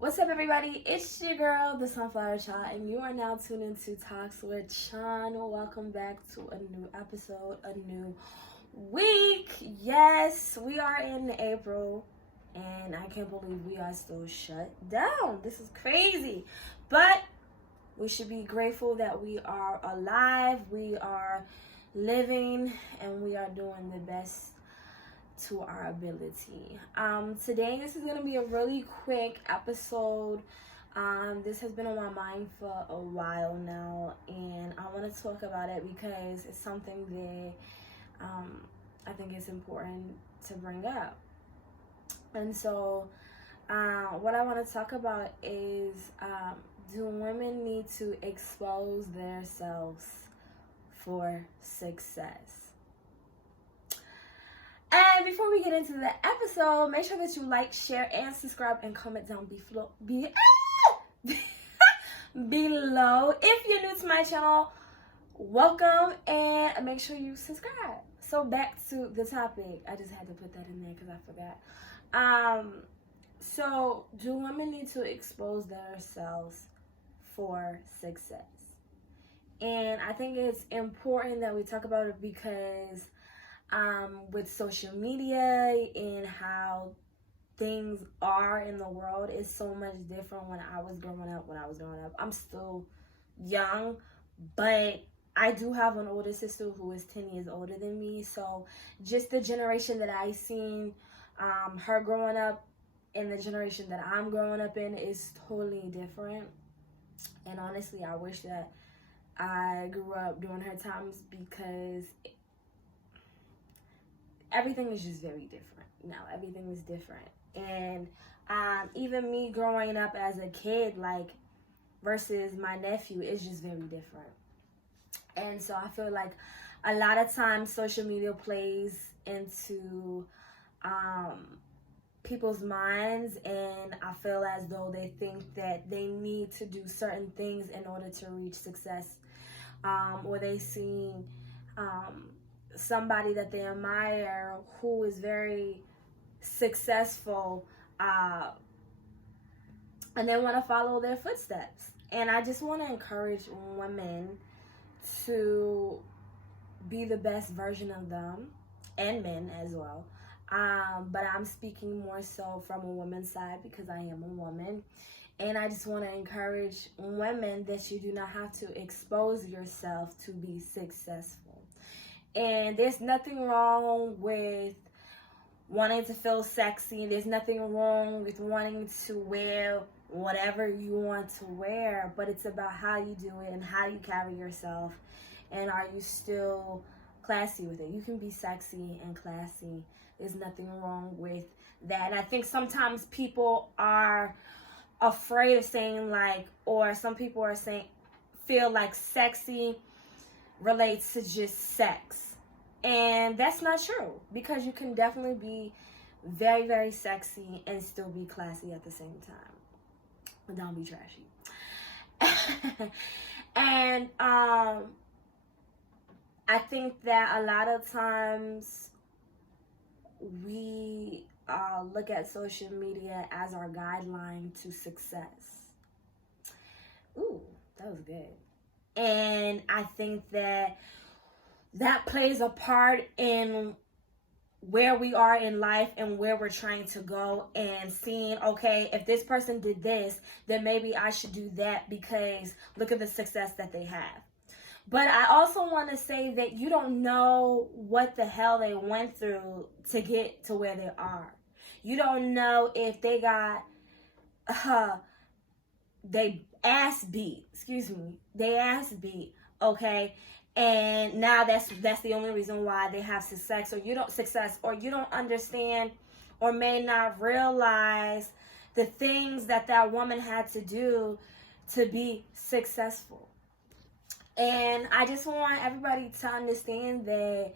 What's up, everybody? It's your girl, the Sunflower Child, and you are now tuned into Talks with Sean. Welcome back to a new episode, a new week. Yes, we are in April, and I can't believe we are still shut down. This is crazy, but we should be grateful that we are alive, we are living, and we are doing the best to our ability. Today, this is going to be a really quick episode. This has been on my mind for a while now, and I want to talk about it because it's something that I think it's important to bring up. And so, what I want to talk about is, do women need to expose themselves for success? And before we get into the episode, make sure that you like, share, and subscribe, and comment down below. If you're new to my channel, welcome, and make sure you subscribe. So back to the topic. I just had to put that in there because I forgot. So do women need to expose themselves for success? And I think it's important that we talk about it because with social media and how things are in the world is so much different when I was growing up. I'm still young, but I do have an older sister who is 10 years older than me. So just the generation that I seen her growing up and the generation that I'm growing up in is totally different. And honestly, I wish that I grew up during her times because everything is just very different now. Everything is different. And even me growing up as a kid, like, versus my nephew, is just very different. And so I feel like a lot of times social media plays into people's minds, and I feel as though they think that they need to do certain things in order to reach success, or they see somebody that they admire who is very successful, and they want to follow their footsteps. And I just want to encourage women to be the best version of them, and men as well. But I'm speaking more so from a woman's side because I am a woman. And I just want to encourage women that you do not have to expose yourself to be successful. And there's nothing wrong with wanting to feel sexy. There's nothing wrong with wanting to wear whatever you want to wear. But it's about how you do it and how you carry yourself. And are you still classy with it? You can be sexy and classy. There's nothing wrong with that. And I think sometimes people are afraid of saying, like, or some people are saying, feel like sexy relates to just sex. And that's not true, because you can definitely be very, very sexy and still be classy at the same time. But don't be trashy. And I think that a lot of times we look at social media as our guideline to success. Ooh, that was good. And I think that plays a part in where we are in life and where we're trying to go, and seeing, okay, if this person did this, then maybe I should do that because look at the success that they have. But I also want to say that you don't know what the hell they went through to get to where they are. You don't know if they got they ass beat, okay? And now that's the only reason why they have success, or you don't understand or may not realize the things that woman had to do to be successful. And I just want everybody to understand that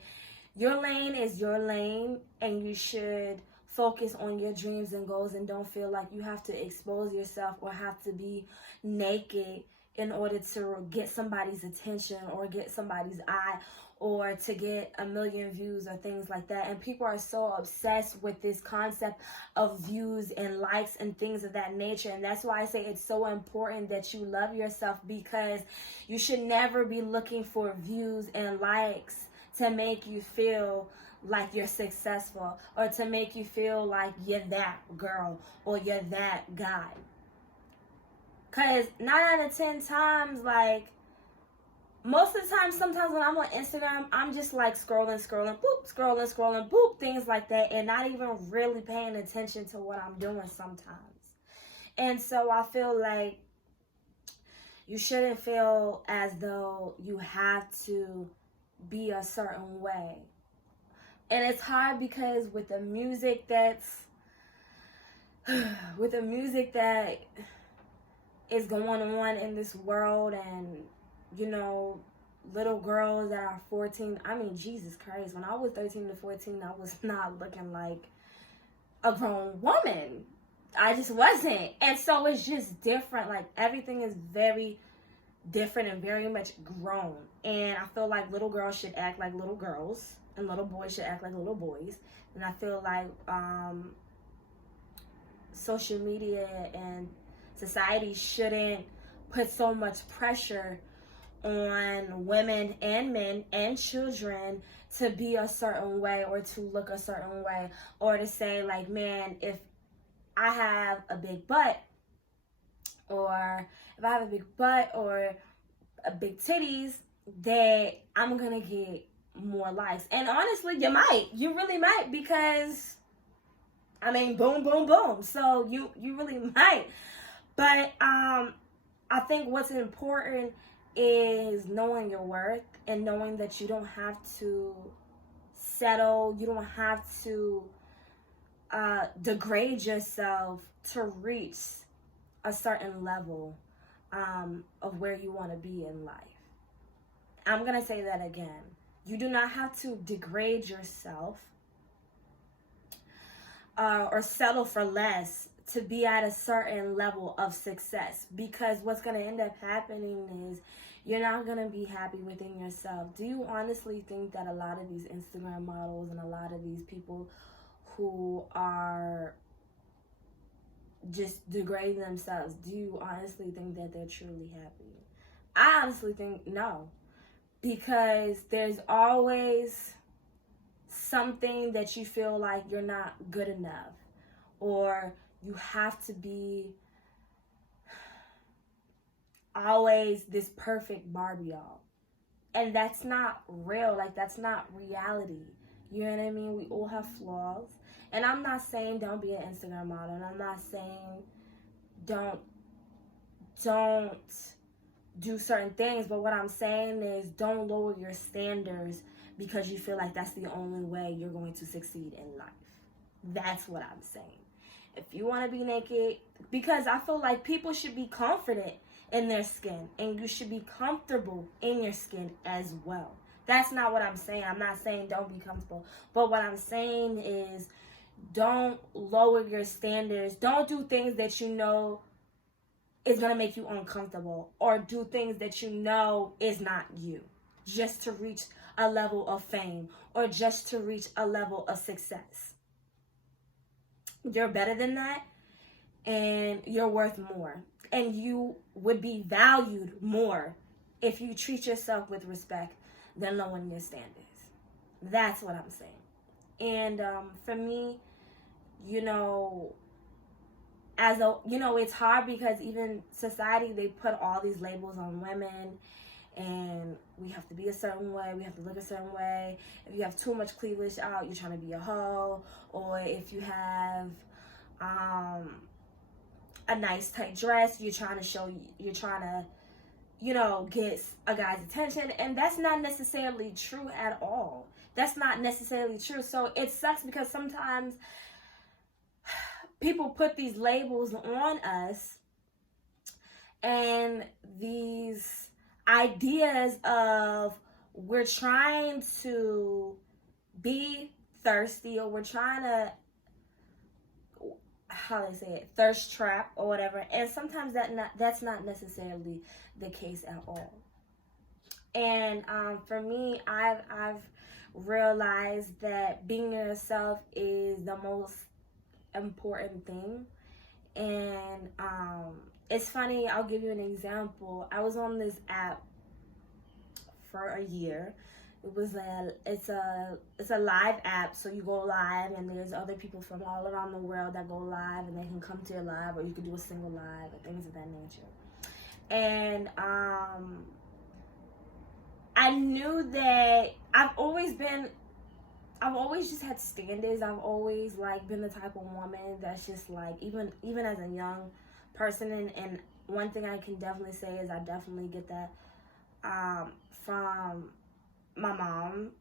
your lane is your lane, and you should focus on your dreams and goals, and don't feel like you have to expose yourself or have to be naked in order to get somebody's attention or get somebody's eye or to get 1 million views or things like that. And people are so obsessed with this concept of views and likes and things of that nature. And that's why I say it's so important that you love yourself, because you should never be looking for views and likes to make you feel like you're successful, or to make you feel like you're that girl or you're that guy. Because 9 out of 10 times, like, most of the time, sometimes when I'm on Instagram, I'm just like scrolling, boop, things like that, and not even really paying attention to what I'm doing sometimes. And so I feel like you shouldn't feel as though you have to be a certain way. And it's hard because with the music that is going on in this world, and you know, little girls that are 14. I mean, Jesus Christ, when I was 13 to 14, I was not looking like a grown woman. I just wasn't. And so it's just different. Like, everything is very different and very much grown. And I feel like little girls should act like little girls, and little boys should act like little boys. And I feel like social media and society shouldn't put so much pressure on women and men and children to be a certain way, or to look a certain way, or to say like, man, if I have a big butt, or a big titties, that I'm gonna get more likes. And honestly, you really might, because I mean, boom, boom, boom. So you really might. But I think what's important is knowing your worth, and knowing that you don't have to settle, you don't have to degrade yourself to reach a certain level of where you want to be in life. I'm going to say that again. You do not have to degrade yourself or settle for less to be at a certain level of success, because what's going to end up happening is you're not going to be happy within yourself. Do you honestly think that a lot of these Instagram models and a lot of these people who are just degrading themselves, do you honestly think that they're truly happy? I honestly think no, because there's always something that you feel like you're not good enough, or you have to be always this perfect Barbie doll. And that's not real. Like, that's not reality. You know what I mean? We all have flaws. And I'm not saying don't be an Instagram model. And I'm not saying don't do certain things. But what I'm saying is don't lower your standards because you feel like that's the only way you're going to succeed in life. That's what I'm saying. If you want to be naked, because I feel like people should be confident in their skin, and you should be comfortable in your skin as well. That's not what I'm saying. I'm not saying don't be comfortable. But what I'm saying is don't lower your standards. Don't do things that you know is going to make you uncomfortable, or do things that you know is not you, just to reach a level of fame, or just to reach a level of success. You're better than that, and you're worth more. And you would be valued more if you treat yourself with respect than lowering your standards. That's what I'm saying. And for me, it's hard because even society, they put all these labels on women, and we have to be a certain way, we have to look a certain way. If you have too much cleavage out, you're trying to be a hoe. Or if you have a nice tight dress, you're trying to get a guy's attention. And that's not necessarily true at all. That's not necessarily true. So it sucks because sometimes people put these labels on us, and these ideas of we're trying to be thirsty, or we're trying to, thirst trap or whatever. And sometimes that's not necessarily the case at all. And for me, I've realized that being yourself is the most important thing. And it's funny, I'll give you an example. I was on this app for a year. It's a live app, so you go live and there's other people from all around the world that go live, and they can come to your live, or you can do a single live or things of that nature. And I knew that I've always just had standards. I've always like been the type of woman that's just like, even as a young person, and one thing I can definitely say is I definitely get that from my mom,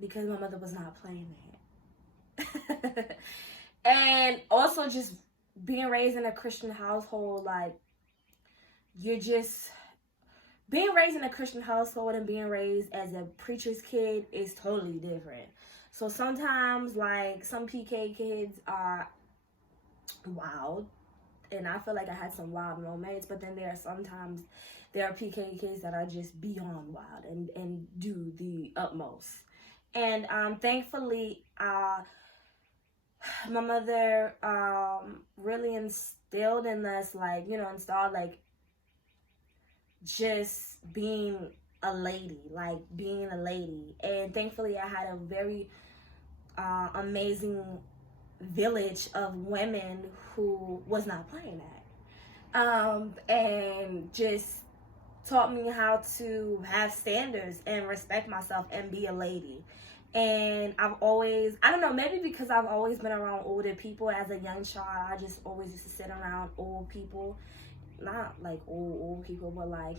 because my mother was not playing that. And also just being raised in a Christian household, like, you're just being raised in a Christian household and being raised as a preacher's kid is totally different. So sometimes, like, some PK kids are wild, and I feel like I had some wild moments, but then there are PK kids that are just beyond wild and do the utmost. And thankfully, my mother really instilled in us, like, installed, like, just being a lady, and thankfully I had a very amazing village of women who was not playing that, and just taught me how to have standards and respect myself and be a lady. And I've always, I don't know, maybe because I've always been around older people as a young child, I just always used to sit around old people. Not like old people, but like,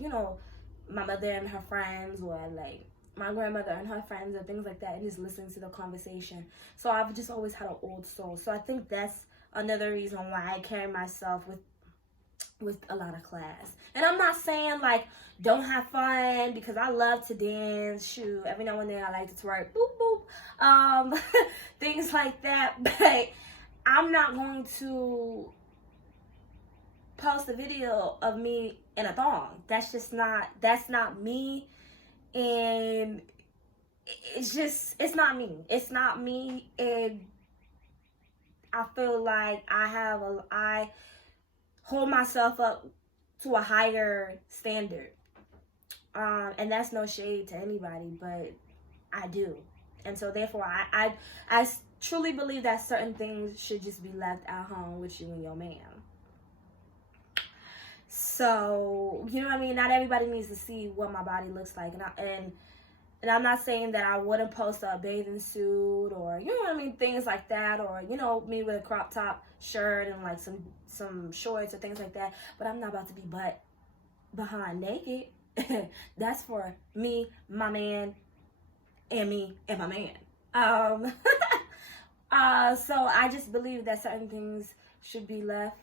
my mother and her friends, or like my grandmother and her friends, or things like that, and just listening to the conversation. So I've just always had an old soul. So I think that's another reason why I carry myself with a lot of class. And I'm not saying like don't have fun, because I love to dance, shoot, every now and then I like to twerk, boop boop, things like that. But I'm not going to post a video of me in a thong. That's not me. And it's not me. And I feel like I hold myself up to a higher standard. And that's no shade to anybody, but I do. And so therefore I truly believe that certain things should just be left at home with you and your man. So, you know what I mean? Not everybody needs to see what my body looks like. And I'm not saying that I wouldn't post a bathing suit, or, you know what I mean, things like that, or, me with a crop top shirt and like some shorts or things like that. But I'm not about to be butt behind naked. That's for me, my man, and me and my man. So I just believe that certain things should be left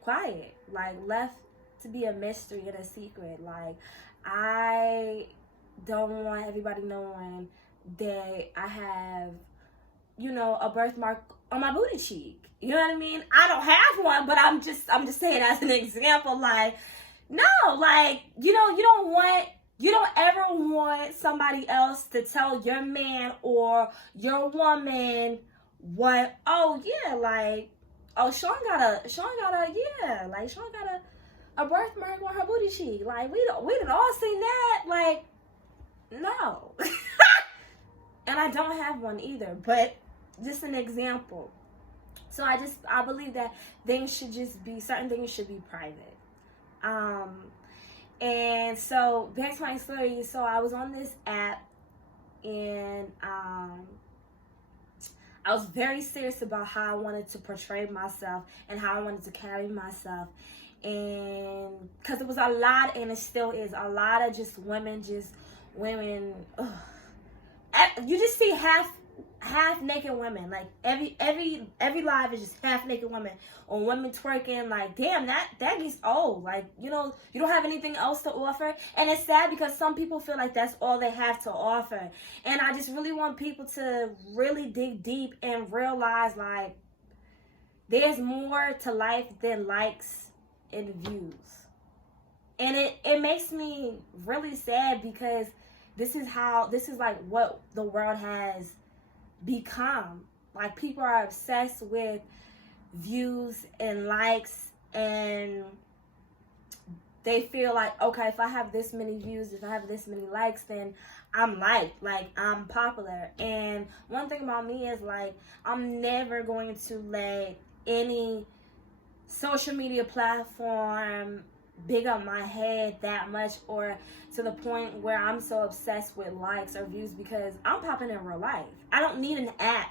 quiet, like left to be a mystery and a secret. Like, I don't want everybody knowing that I have, a birthmark on my booty cheek. You know what I mean? I don't have one, but I'm just saying as an example. Like, no, like, you don't ever want somebody else to tell your man or your woman what, oh yeah, like, oh, Sean got a birthmark on her booty cheek. Like, we done all seen that. Like, no. And I don't have one either, but just an example. So I believe that certain things should be private. And so back to my story. So I was on this app, and I was very serious about how I wanted to portray myself and how I wanted to carry myself. And because it was a lot, and it still is, a lot of just women. Ugh. You just see half naked women. Like every live is just half naked women, or women twerking. Like, damn, that gets old. Like, you don't have anything else to offer. And it's sad because some people feel like that's all they have to offer. And I just really want people to really dig deep and realize, like, there's more to life than likes and views. And it makes me really sad because this is like what the world has become. Like, people are obsessed with views and likes, and they feel like, okay, if I have this many views, if I have this many likes, then I'm liked, like I'm popular. And one thing about me is, like, I'm never going to let any social media platform big up my head that much, or to the point where I'm so obsessed with likes or views, because I'm popping in real life. I don't need an app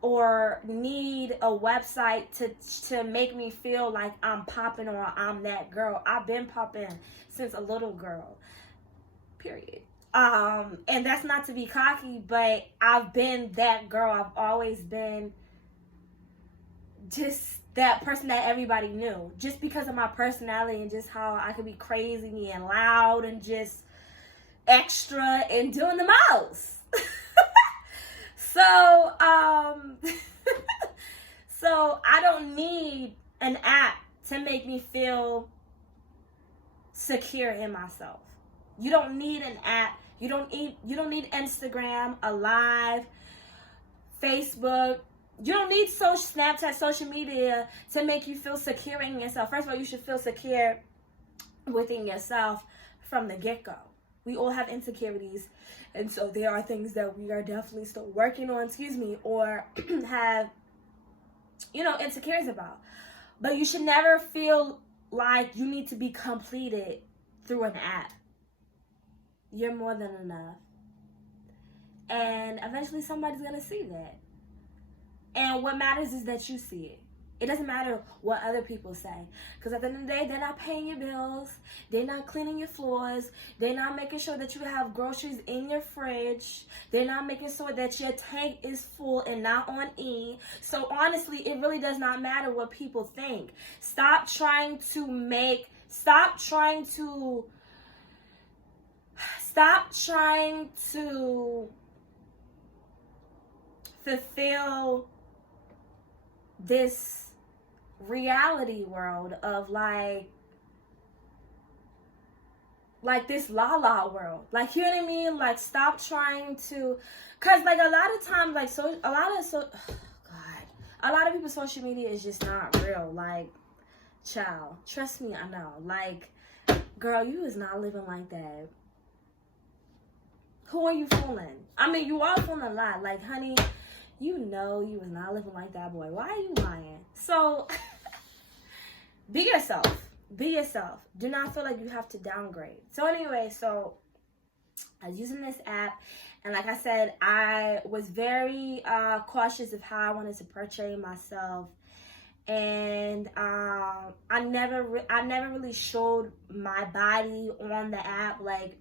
or need a website to make me feel like I'm popping or I'm that girl. I've been popping since a little girl, period. And that's not to be cocky, but I've been that girl. I've always been just that person that everybody knew, just because of my personality and just how I could be crazy and loud and just extra and doing the most. So, so I don't need an app to make me feel secure in myself. You don't need an app. You don't need Instagram, Alive, Facebook. You don't need Snapchat, social media to make you feel secure in yourself. First of all, you should feel secure within yourself from the get-go. We all have insecurities, and so there are things that we are definitely still working on, or have, insecurities about. But you should never feel like you need to be completed through an app. You're more than enough. And eventually somebody's going to see that. And what matters is that you see it. It doesn't matter what other people say. Because at the end of the day, they're not paying your bills. They're not cleaning your floors. They're not making sure that you have groceries in your fridge. They're not making sure that your tank is full and not on E. So honestly, it really does not matter what people think. Stop trying to fulfill this reality world of like this la la world. Like, you know what I mean? Like, stop trying to, cause like a lot of times, like, a lot of people's social media is just not real. Like, child, trust me, I know. Like, girl, you is not living like that. Who are you fooling? I mean, you are fooling a lot. Like, honey, you know you was not living like that, boy. Why are you lying? So, be yourself. Be yourself. Do not feel like you have to downgrade. So anyway, so I was using this app, and like I said, I was very cautious of how I wanted to portray myself, and I never really showed my body on the app. Like,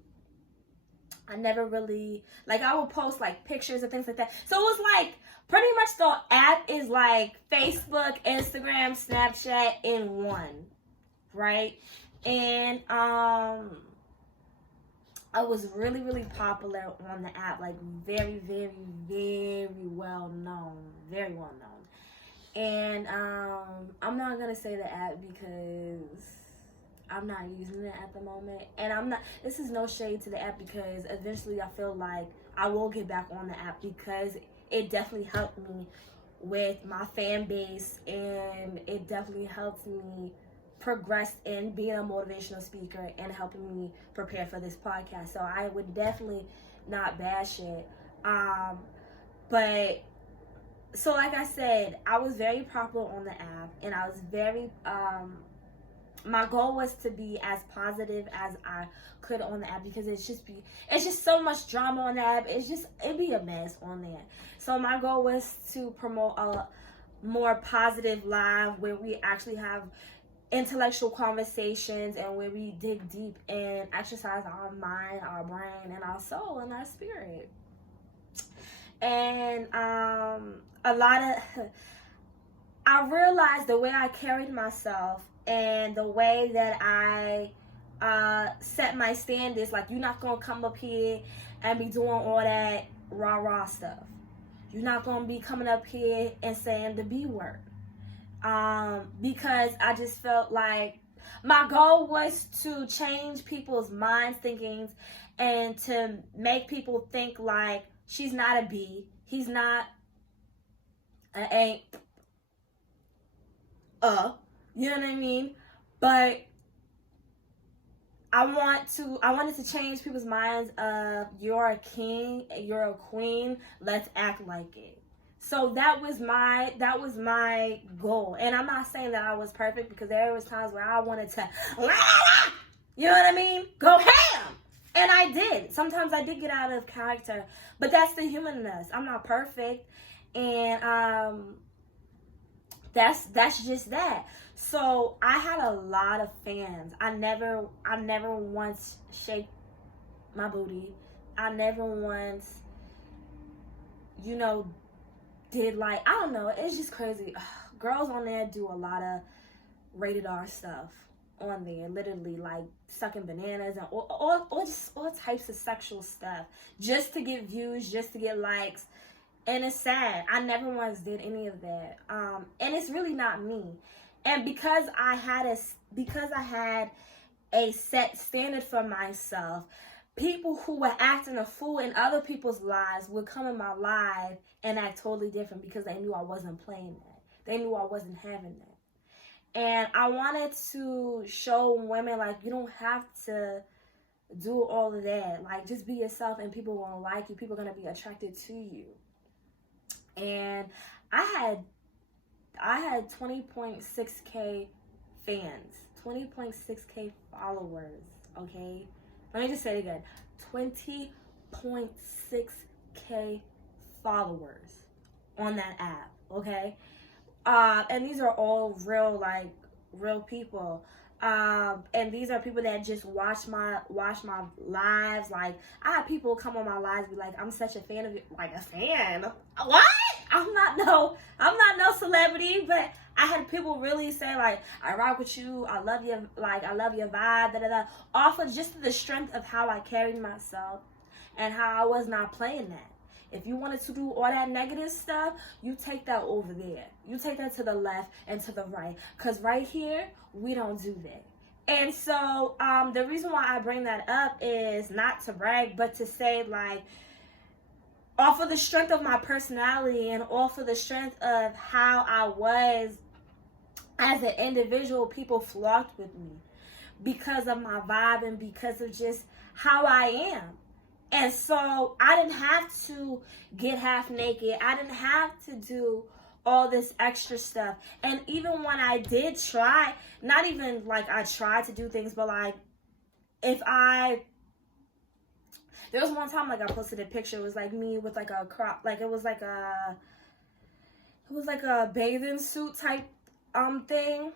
I never really, like, I would post like pictures and things like that. So it was like pretty much the app is like Facebook, Instagram, Snapchat in one, right? And I was really, really popular on the app, like very, very, very well known, very well known. And I'm not gonna say the app because I'm not using it at the moment, and this is no shade to the app, because eventually I feel like I will get back on the app, because it definitely helped me with my fan base, and it definitely helped me progress in being a motivational speaker and helping me prepare for this podcast. So I would definitely not bash it. But so like I said, I was very popular on the app, and I was very my goal was to be as positive as I could on the app, because it's just so much drama on the app. It'd be a mess on there. So my goal was to promote a more positive live, where we actually have intellectual conversations, and where we dig deep and exercise our mind, our brain, and our soul and our spirit. And I realized the way I carried myself and the way that I set my standards, like, you're not gonna come up here and be doing all that rah-rah stuff. You're not gonna be coming up here and saying the B word. Because I just felt like My goal was to change people's minds, thinkings, and to make people think like she's not a B, he's not an A, you know what I mean? But I wanted to change people's minds of you're a king, you're a queen, let's act like it. So that was my goal. And I'm not saying that I was perfect, because there was times where I wanted to, you know what I mean? Go ham. And I did. Sometimes I did get out of character, but that's the human in us. I'm not perfect. And that's just that. So I had a lot of fans. I never once shake my booty. I never once, did like, I don't know, it's just crazy. Girls on there do a lot of rated R stuff on there, literally like sucking bananas and or just all types of sexual stuff just to get views, just to get likes. And it's sad. I never once did any of that. And it's really not me. And because I had a set standard for myself, people who were acting a fool in other people's lives would come in my life and act totally different, because they knew I wasn't playing that. They knew I wasn't having that. And I wanted to show women, like, you don't have to do all of that. Like, just be yourself and people are gonna like you. People are gonna be attracted to you. And I had 20.6K fans, 20.6K followers, okay? Let me just say it again. 20.6K followers on that app, okay? And these are all real people. And these are people that just watch my lives. Like, I have people come on my lives be like, I'm such a fan of you. Like, a fan? What? I'm not no celebrity, but I had people really say, like, I rock with you, I love you, like, I love your vibe, off of just the strength of how I carried myself and how I was not playing that. If you wanted to do all that negative stuff, you take that over there. You take that to the left and to the right. Because right here, we don't do that. And so the reason why I bring that up is not to brag, but to say, like, off of the strength of my personality and off of the strength of how I was as an individual, people flocked with me because of my vibe and because of just how I am. And so I didn't have to get half naked. I didn't have to do all this extra stuff. And even when I did try, not even like I tried to do things, but like there was one time, like, I posted a picture. It was like me with like a crop, like it was like a bathing suit type thing,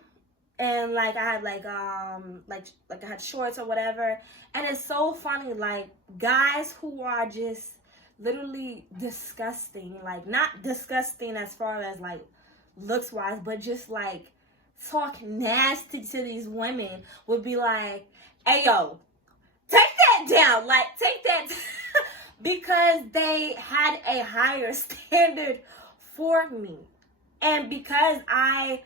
and like I had like I had shorts or whatever. And it's so funny, like, guys who are just literally disgusting, like, not disgusting as far as like looks wise, but just like talk nasty to these women would be like, hey yo, take that down, like, take that because they had a higher standard for me. And because I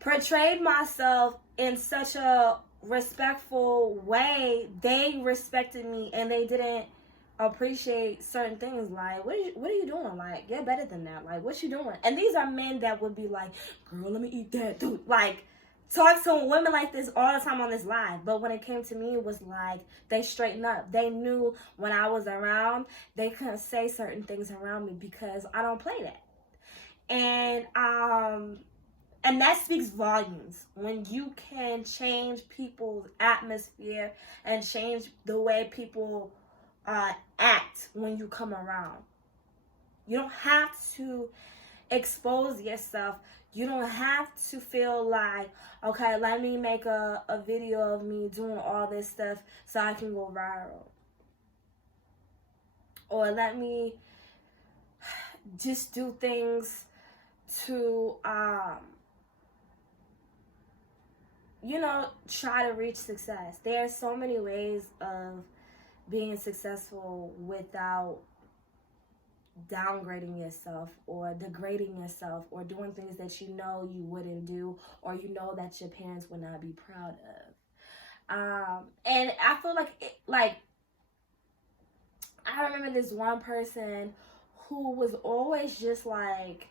portrayed myself in such a respectful way, they respected me and they didn't appreciate certain things. Like, what are you doing? Like, you're better than that. Like, what you doing? And these are men that would be like, girl, let me eat that, dude. Like, talk to women like this all the time on this live. But when it came to me, it was like they straightened up. They knew when I was around, they couldn't say certain things around me because I don't play that. And that speaks volumes when you can change people's atmosphere and change the way people act when you come around. You don't have to expose yourself. You don't have to feel like, okay, let me make a video of me doing all this stuff so I can go viral. Or let me just do things to, try to reach success. There are so many ways of being successful without downgrading yourself or degrading yourself or doing things that you know you wouldn't do or you know that your parents would not be proud of. And I feel like I remember this one person who was always just like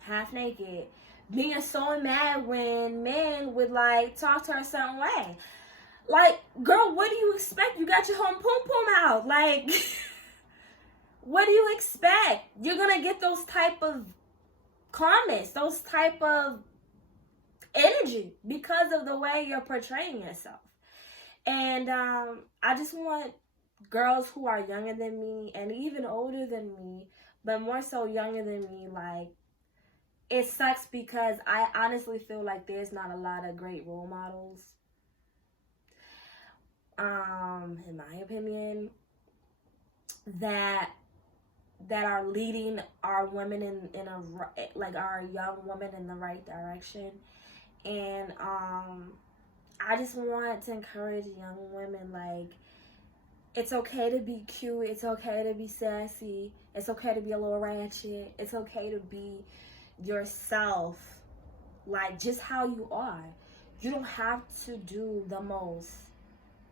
half naked, being so mad when men would like talk to her a certain way. Like, girl, what do you expect? You got your home poom poom out. Like, what do you expect? You're gonna get those type of comments, those type of energy because of the way you're portraying yourself. And I just want girls who are younger than me and even older than me, but more so younger than me, like, it sucks because I honestly feel like there's not a lot of great role models, in my opinion, that are leading our women in a, like, our young women in the right direction. And I just want to encourage young women, like, it's okay to be cute, it's okay to be sassy, it's okay to be a little ratchet, it's okay to be yourself, like, just how you are. You don't have to do the most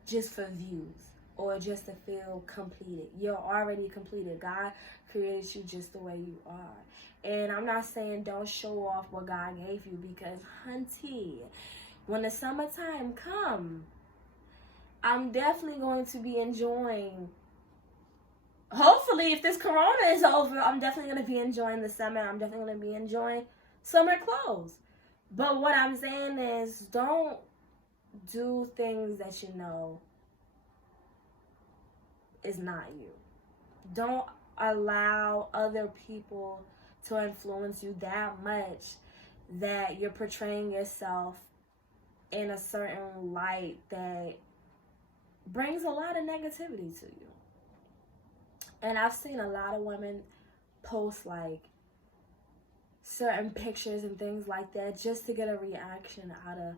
just for views or just to feel completed. You're already completed. God created you just the way you are. And I'm not saying don't show off what God gave you, because, hunty, when the summertime come, I'm definitely going to be enjoying, hopefully, if this corona is over, I'm definitely going to be enjoying the summer. I'm definitely going to be enjoying summer clothes. But what I'm saying is, don't do things that you know is not you. Don't allow other people to influence you that much that you're portraying yourself in a certain light that brings a lot of negativity to you. And I've seen a lot of women post like certain pictures and things like that just to get a reaction out of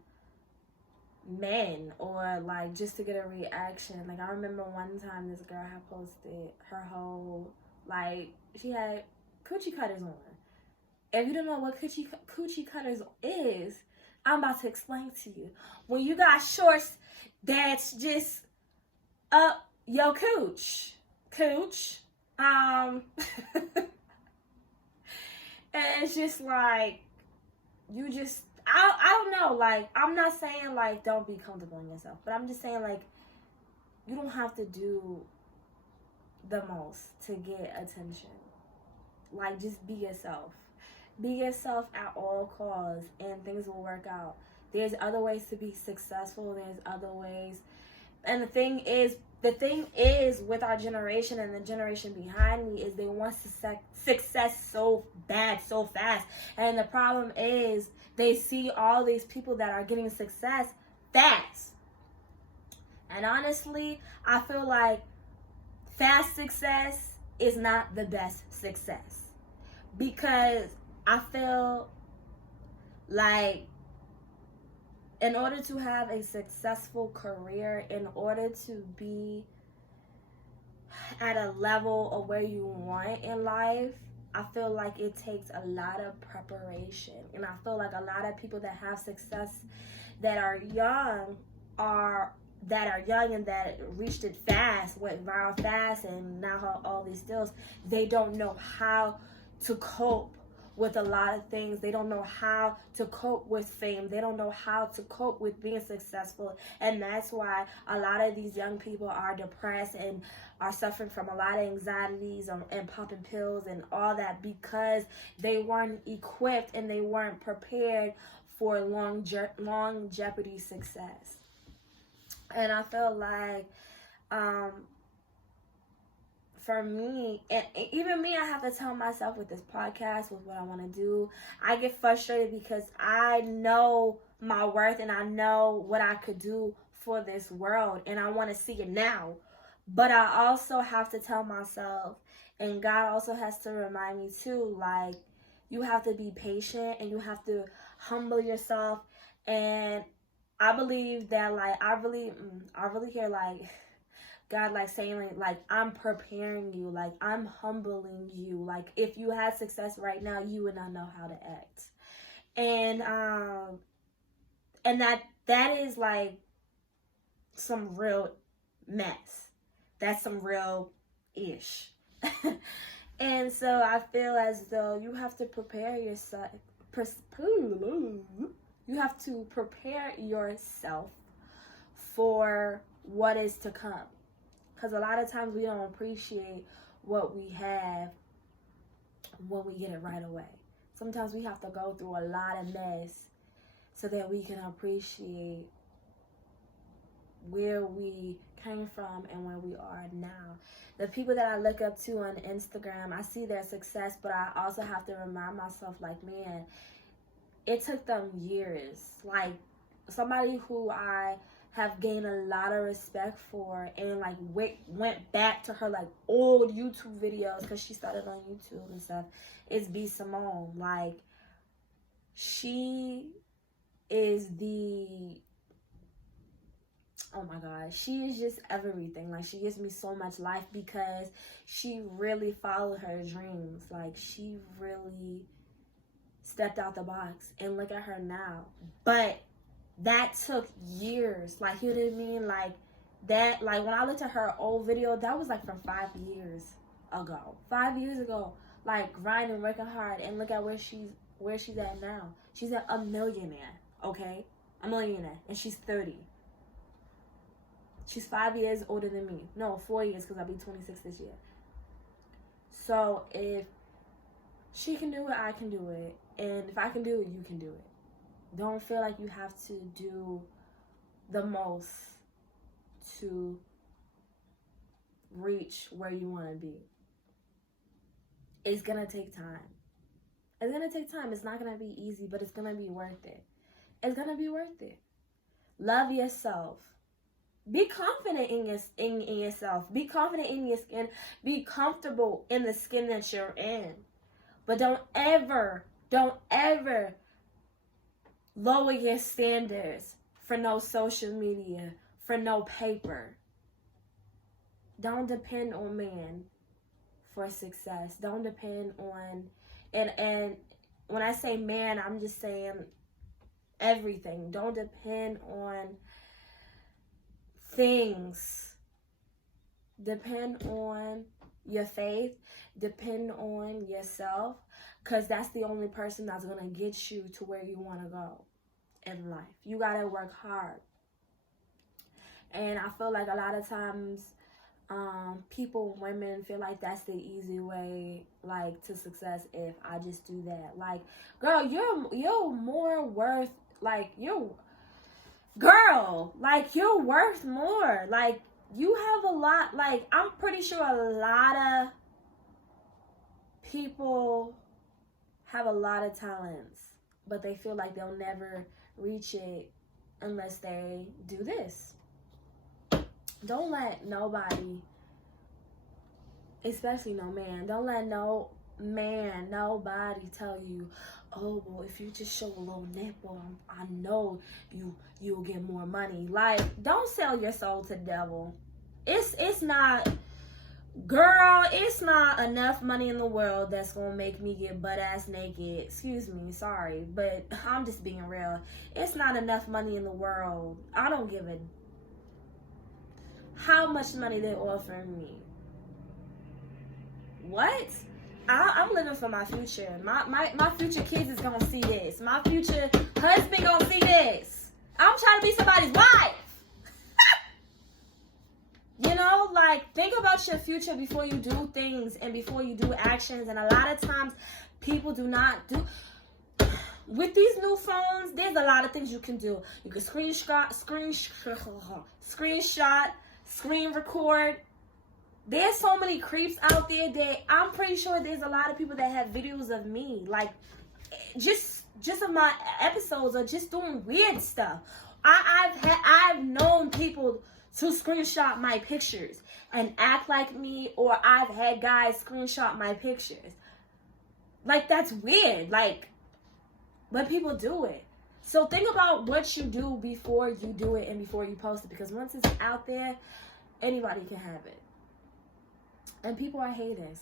men, or like just to get a reaction. Like, I remember one time this girl had posted her whole, like, she had coochie cutters on. If you don't know what coochie cutters is, I'm about to explain to you. When you got shorts that's just up your cooch. And it's just like, you just, I don't know, like, I'm not saying like don't be comfortable in yourself, but I'm just saying, like, you don't have to do the most to get attention. Like, just be yourself. Be yourself at all costs, and things will work out. There's other ways to be successful. There's other ways. And the thing is with our generation and the generation behind me is they want success so bad, so fast. And the problem is they see all these people that are getting success fast. And honestly, I feel like fast success is not the best success. Because I feel like in order to have a successful career, in order to be at a level of where you want in life, I feel like it takes a lot of preparation. And I feel like a lot of people that have success that are young and that reached it fast, went viral fast, and now have all these deals, they don't know how to cope with a lot of things. They don't know how to cope with fame. They don't know how to cope with being successful. And that's why a lot of these young people are depressed and are suffering from a lot of anxieties and popping pills and all that, because they weren't equipped and they weren't prepared for longevity success. And I feel like for me, and even me, I have to tell myself with this podcast, with what I want to do, I get frustrated because I know my worth and I know what I could do for this world, and I want to see it now. But I also have to tell myself, and God also has to remind me too, like, you have to be patient and you have to humble yourself. And I believe that, like, I really hear, like, God, like, saying, like, I'm preparing you, like, I'm humbling you. Like, if you had success right now, you would not know how to act. And that is, like, some real mess. That's some real ish. And so I feel as though you have to prepare yourself. You have to prepare yourself for what is to come. Because a lot of times we don't appreciate what we have when we get it right away. Sometimes we have to go through a lot of mess so that we can appreciate where we came from and where we are now. The people that I look up to on Instagram, I see their success, but I also have to remind myself, like, man, it took them years. Like, somebody who I have gained a lot of respect for, and like went back to her like old YouTube videos, because she started on YouTube and stuff, is B. Simone. Like, she is oh my God, she is just everything. Like, she gives me so much life because she really followed her dreams. Like, she really stepped out the box, and look at her now. But that took years. Like, you know what I mean? Like, that, like, when I looked at her old video, that was like from 5 years ago. 5 years ago. Like, grinding, working hard, and look at where she's at now. She's a millionaire, okay? A millionaire, and she's 30. She's 5 years older than me. No, 4 years, because I'll be 26 this year. So if she can do it, I can do it. And if I can do it, you can do it. Don't feel like you have to do the most to reach where you want to be. It's going to take time. It's going to take time. It's not going to be easy, but it's going to be worth it. It's going to be worth it. Love yourself. Be confident in yourself. Be confident in your skin. Be comfortable in the skin that you're in. But don't ever lower your standards for no social media, for no paper. Don't depend on man for success. Don't depend on, and when I say man, I'm just saying everything. Don't depend on things. Depend on your faith. Depend on yourself, because that's the only person that's going to get you to where you want to go in life. You got to work hard. And I feel like a lot of times people, women, feel like that's the easy way, like, to success. If I just do that, like, girl, you're more worth, like, girl, like, you're worth more. Like, you have a lot, like, I'm pretty sure a lot of people have a lot of talents, but they feel like they'll never reach it unless they do this. Don't let nobody, especially no man, don't let nobody tell you, oh, well, if you just show a little nipple, I know you'll get more money. Like, don't sell your soul to the devil. It's not, girl, it's not enough money in the world that's gonna make me get butt ass naked. Excuse me, sorry, but I'm just being real. It's not enough money in the world. I don't give a how much money they offer me. What? I'm living for my future. My future kids is gonna see this. My future husband gonna see this. I'm trying to be somebody's wife. You know, like, think about your future before you do things and before you do actions. And a lot of times people do not do. With these new phones, there's a lot of things you can do. You can screenshot, screen record. There's so many creeps out there that I'm pretty sure there's a lot of people that have videos of me, like, just of my episodes, or just doing weird stuff. I've known people to screenshot my pictures and act like me, or I've had guys screenshot my pictures. Like, that's weird. Like, but people do it. So think about what you do before you do it and before you post it, because once it's out there, anybody can have it. And people are haters.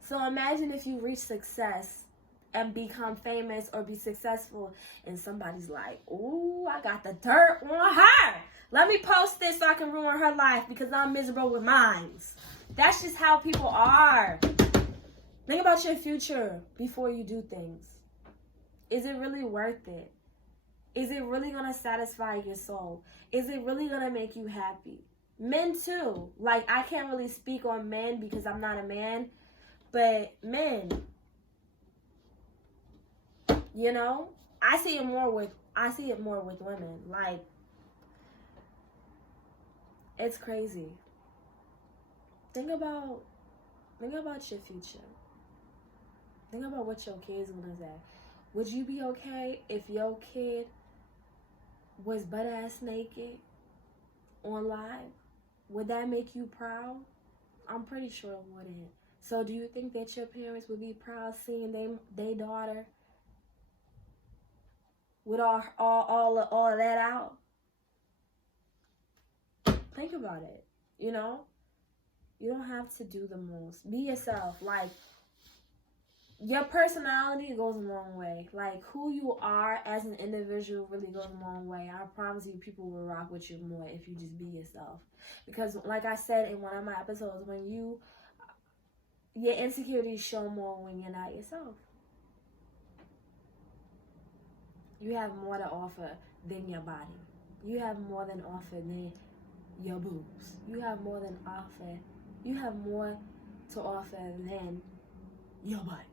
So imagine if you reach success and become famous or be successful and somebody's like, ooh, I got the dirt on her. Let me post this so I can ruin her life because I'm miserable with mine. That's just how people are. Think about your future before you do things. Is it really worth it? Is it really going to satisfy your soul? Is it really going to make you happy? Men too. Like, I can't really speak on men because I'm not a man. But men, you know, I see it more with women. Like, it's crazy. Think about your future. Think about what your kids gonna say. Would you be okay if your kid was butt ass naked on live? Would that make you proud? I'm pretty sure it wouldn't. So do you think that your parents would be proud seeing their daughter with all of that out? Think about it. You know? You don't have to do the most. Be yourself. Like, your personality goes a long way. Like, who you are as an individual really goes a long way. I promise you, people will rock with you more if you just be yourself. Because, like I said in one of my episodes, your insecurities show more when you're not yourself. You have more to offer than your body. You have more than offer than your boobs. You have more to offer than your butt.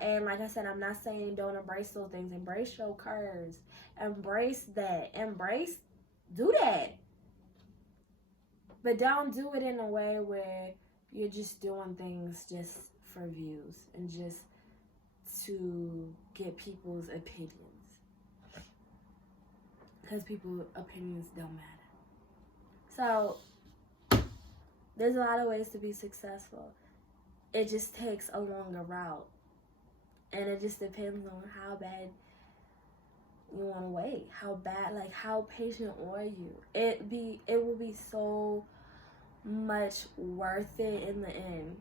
And like I said, I'm not saying don't embrace those things. Embrace your curves. Embrace that. Do that. But don't do it in a way where you're just doing things just for views and just to get people's opinions. Because people's opinions don't matter. So, there's a lot of ways to be successful. It just takes a longer route. And it just depends on how bad you want to wait. How patient are you? It will be so much worth it in the end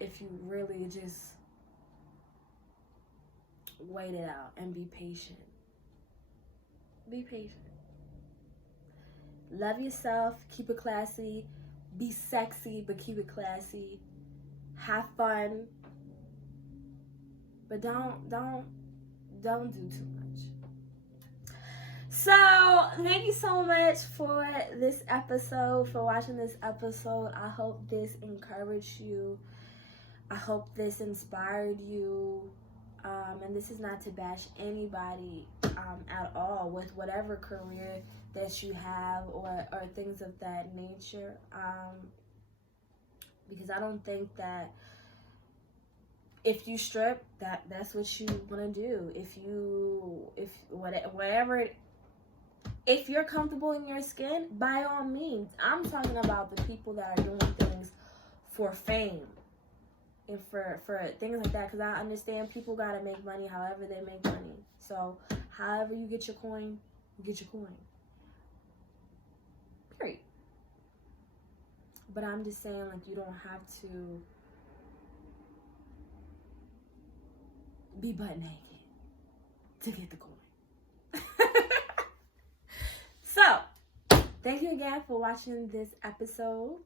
if you really just wait it out and be patient. Be patient. Love yourself. Keep it classy. Be sexy, but keep it classy. Have fun. But don't do too much. So, thank you so much for this episode, for watching this episode. I hope this encouraged you. I hope this inspired you. And this is not to bash anybody at all with whatever career that you have or things of that nature. Because I don't think that if you strip, that's what you want to do. If you're comfortable in your skin, by all means. I'm talking about the people that are doing things for fame and for things like that. Because I understand people gotta make money however they make money. So however you get your coin, you get your coin. Period. But I'm just saying, like, you don't have to be butt naked to get the coin. So, thank you again for watching this episode.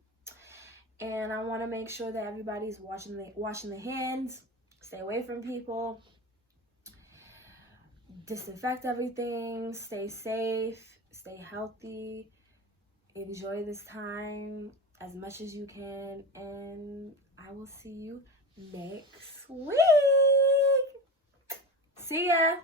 And I want to make sure that everybody's washing the hands. Stay away from people. Disinfect everything. Stay safe. Stay healthy. Enjoy this time as much as you can. And I will see you next week. See ya.